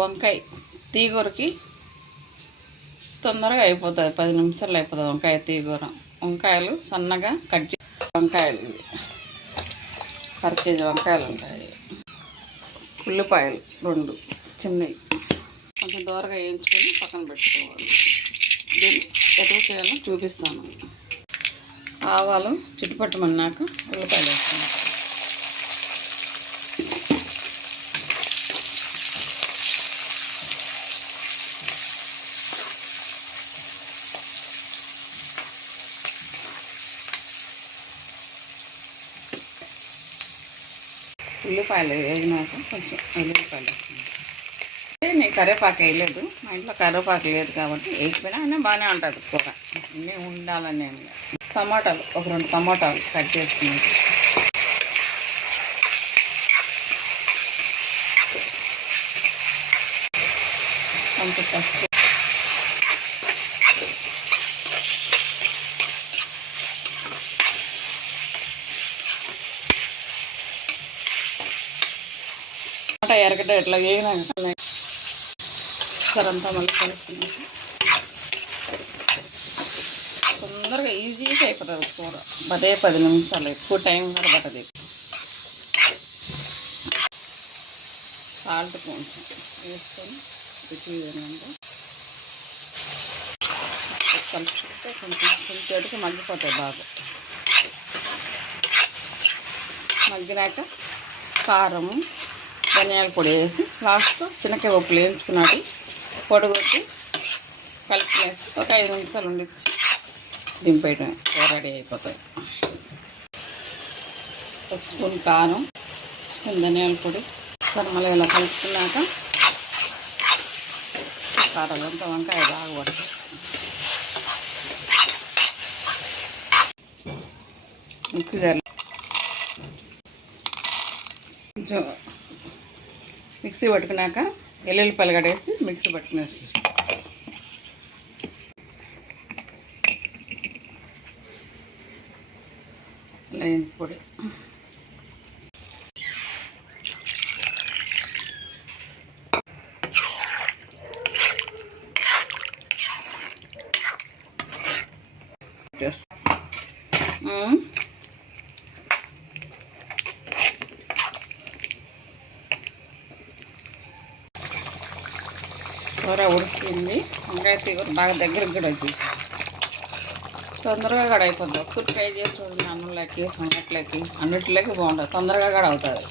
వంకాయ తీగూరకి తొందరగా అయిపోతుంది, 10 నిమిషాలు అయిపోతుంది వంకాయ తీగూర. వంకాయలు సన్నగా కట్ చేసి వంకాయలు ఇవి 1/2 కేజీ వంకాయలు ఉంటాయి. ఉల్లిపాయలు 2 చిన్నవి కొంచెం దూరగా వేయించుకొని పక్కన పెట్టుకోవాలి. దీన్ని ఎట్లా చేయాలో చూపిస్తాను. ఆవాలు చిట్టుపట్టుమన్నాక ఉల్లిపాయలు వేస్తాను. ఉల్లిపాయలు వేగినాక కొంచెం ఉల్లిపాయలు వేస్తున్నాను. నేను కరివేపాకు వేయలేదు, మా ఇంట్లో కరివేపాకు లేదు కాబట్టి వేసిపోయినా అయినా బాగానే ఉంటుంది కూర. అన్నీ ఉండాలని ఏం లేదు. టమాటాలు 2 టమాటాలు కట్ చేసుకున్నాను. కొంచెం పసుపు, ఎరగడ్డ ఇట్లా వేగినాక సరంతా మళ్ళీ కలుపుకున్నాక తొందరగా ఈజీగా అయిపోతుంది కూర. 10 నిమిషాలు, ఎక్కువ టైం కూడా పడుతుంది. సాల్ట్ కొంచెం వేసుకొని కలుపుకుంటే కొంచెం మగ్గిపోతాయి బాగా. మగ్గినాక కారము ధనియాల పొడి వేసి లాస్ట్లో చిన్నకాయ ఉప్పులు వేయించుకున్నది పొడిగొట్టి కలిపేసి ఒక 5 నిమిషాలు ఉండిచ్చి దింపేయడం రెడీ అయిపోతాయి. 1 స్పూన్ కారం, 1 స్పూన్ ధనియాల పొడి మళ్ళీ ఇలా కలుపుకున్నాక కారం అంతా వంకాయ బాగా పడుతుంది. కొంచెం మిక్సీ పట్టుకున్నాక ఎల్లుల్లిపాయలు కడేసి మిక్సీ పట్టుకునేసి లైన్ పొడి కూర ఉడికింది. వంకాయ తీగ బాగా దగ్గరికి కూడా వచ్చేసి తొందరగా కూడా అయిపోతుంది. ఒకసారి ఫ్రై చేసి అన్నంలోకి సంగట్లోకి అన్నిటిలోకి బాగుంటుంది, తొందరగా కూడా అవుతుంది.